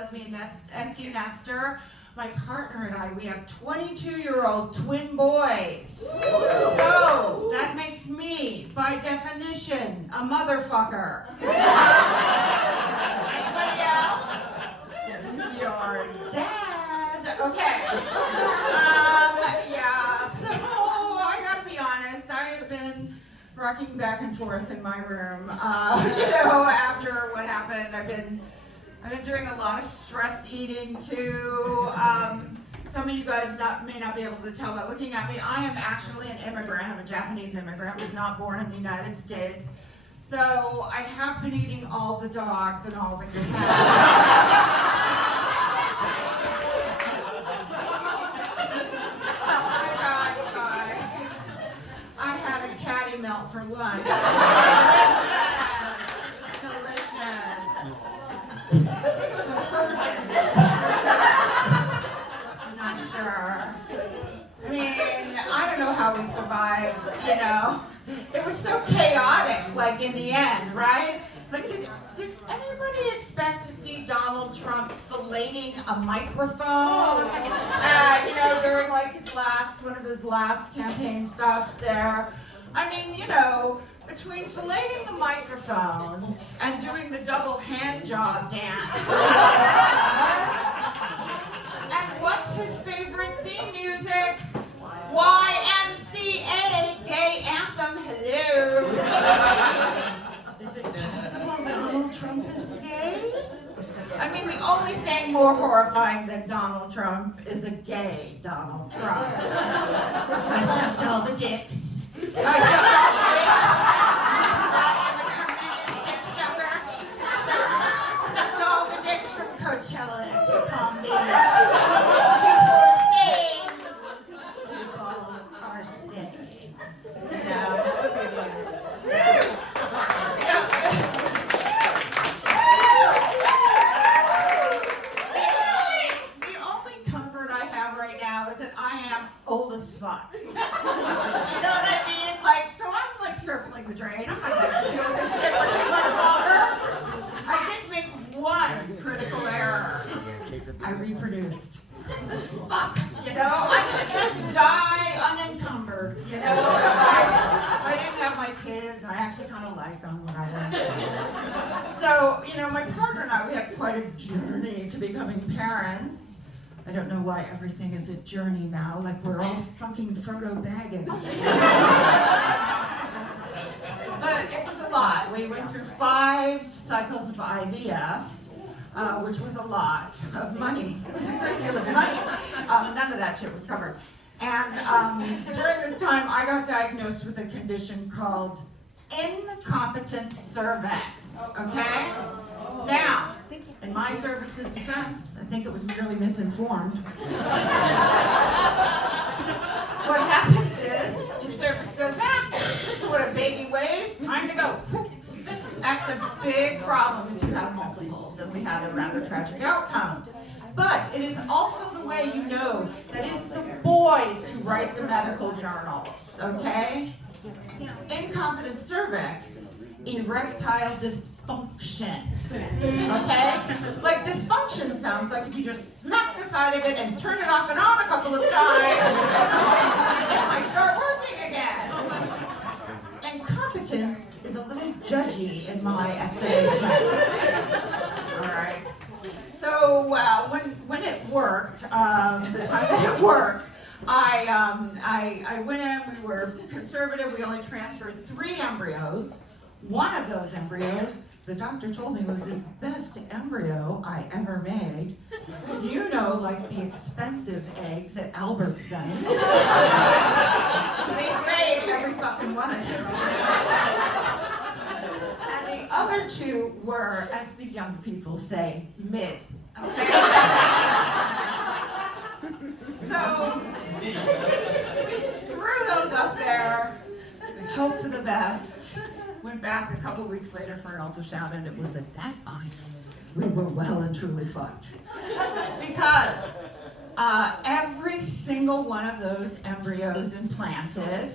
lesbian empty nester. My partner and I, we have 22-year-old twin boys. So that makes me, by definition, a motherfucker. Anybody else? Your dad. Okay. Yeah, so I gotta be honest, I have been rocking back and forth in my room. After what happened, I've been doing a lot of stress eating too. Some of you guys may not be able to tell by looking at me. I am actually an immigrant. I'm a Japanese immigrant. Was not born in the United States. So I have been eating all the dogs and all the cats. Melt for lunch. Delicious. I'm not sure. I mean, I don't know how we survived, It was so chaotic, like in the end, right? Like, did anybody expect to see Donald Trump filleting a microphone? During like one of his last campaign stops there. I mean, between filleting the microphone and doing the double hand job dance. And what's his favorite theme music? YMCA, gay anthem, hello. Is it possible Donald Trump is gay? I mean, the only thing more horrifying than Donald Trump is a gay Donald Trump. I sucked all the dicks. I am a tremendous dick sucker. Sucked all the dicks from Coachella to Palm Beach. People are sane. The only comfort I have right now is that I am old as fuck. You know what I mean? So I'm circling the drain. I'm not going to deal with this shit for too much longer. I did make one critical error. I reproduced. Fuck, I could just die unencumbered, I didn't have my kids. I actually kind of like them when I went. So, my partner and I, we had quite a journey to becoming parents. I don't know why everything is a journey now, like we're all fucking Frodo Baggins. But it was a lot. We went through 5 cycles of IVF, which was a lot of money. It was a great deal of money. None of that shit was covered. And during this time, I got diagnosed with a condition called incompetent cervix, okay? Now, in my cervix's defense, I think it was merely misinformed. What happens is, your cervix goes, this is what a baby weighs, time to go. That's a big problem if you have multiples, and we had a rather tragic outcome. But it is also the way you know that it's the boys who write the medical journals, okay? Incompetent cervix, erectile dysfunction, okay? Like dysfunction sounds like if you just smack the side of it and turn it off and on a couple of times, it might start working again. Incompetence is a little judgy in my estimation. All right. So when it worked, the time that it worked, I went in. We were conservative. We only transferred 3 embryos. One of those embryos, the doctor told me, was the best embryo I ever made. Like the expensive eggs at Albertson. They made every fucking one of them. And the other 2 were, as the young people say, mid. Okay? So, we threw those up there, hope for the best. Went back a couple weeks later for an ultrasound, and it was at that point we were well and truly fucked. Because every single one of those embryos implanted,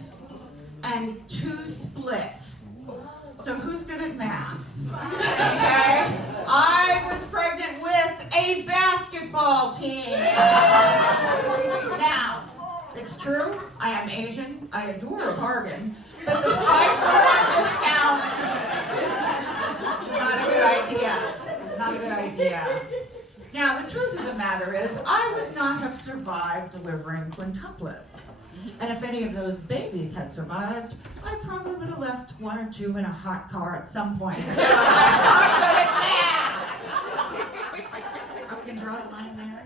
and 2 split. So who's good at math? Okay? I was pregnant with a It's true, I am Asian, I adore a bargain, but the 5% discounts, not a good idea. Not a good idea. Now, the truth of the matter is, I would not have survived delivering quintuplets. And if any of those babies had survived, I probably would have left one or two in a hot car at some point. I'm not good at math. I can draw the line there.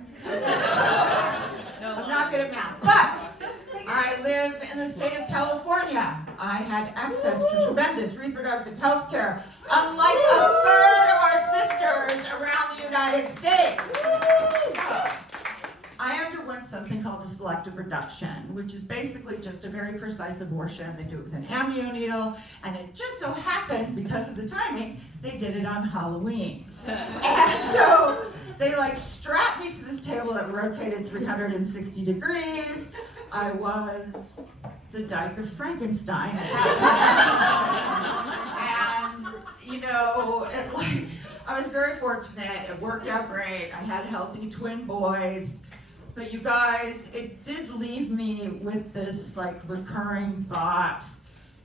I'm not good at math, but I live in the state of California. I had access to tremendous reproductive health care, unlike a third of our sisters around the United States. I underwent something called a selective reduction, which is basically just a very precise abortion. They do it with an amnio needle, and it just so happened, because of the timing, they did it on Halloween. And so they strapped me to this table that rotated 360 degrees. I was the Dyke of Frankenstein. And, I was very fortunate. It worked out great. I had healthy twin boys. But you guys, it did leave me with this recurring thought.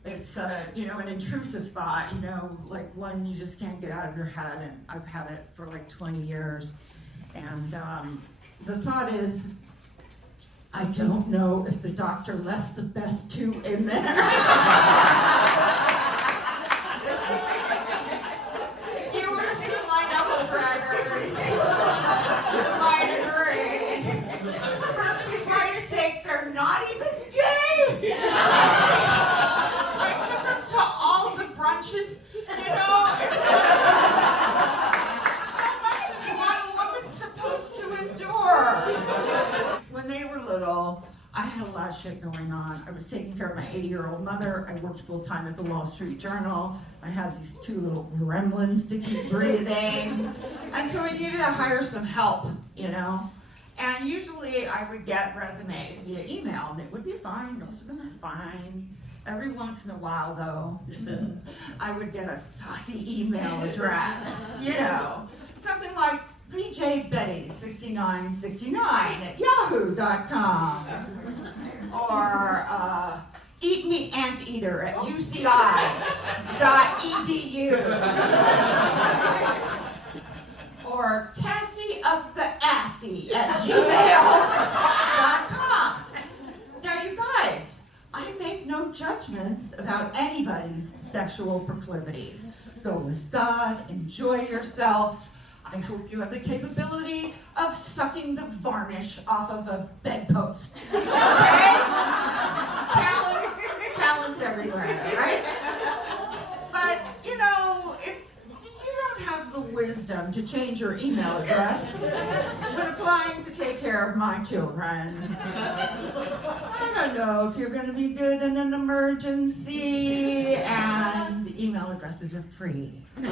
It's an intrusive thought, one you just can't get out of your head, and I've had it for 20 years. And the thought is, I don't know if the doctor left the best two in there. If you were to see my knuckle draggers, you might agree. For Christ's sake, they're not even gay! I took them to all the brunches, how much is one woman supposed to endure? When they were little, I had a lot of shit going on. I was taking care of my 80-year-old mother. I worked full-time at the Wall Street Journal. I had these two little gremlins to keep breathing. And so I needed to hire some help, And usually I would get resumes via email, and it would be fine. Most of them are fine. Every once in a while, though, I would get a saucy email address, something like BJBetty6969@yahoo.com, or eatmeanteater@uci.edu, or CassieUpTheAssy@gmail.com. Now, you guys, I make no judgments about anybody's sexual proclivities. Go with God, enjoy yourself. I hope you have the capability of sucking the varnish off of a bedpost. Okay? Talents everywhere, right? But, if you don't have the wisdom to change your email address when applying to take care of my children, I don't know if you're going to be good in an emergency, and the email addresses are free. They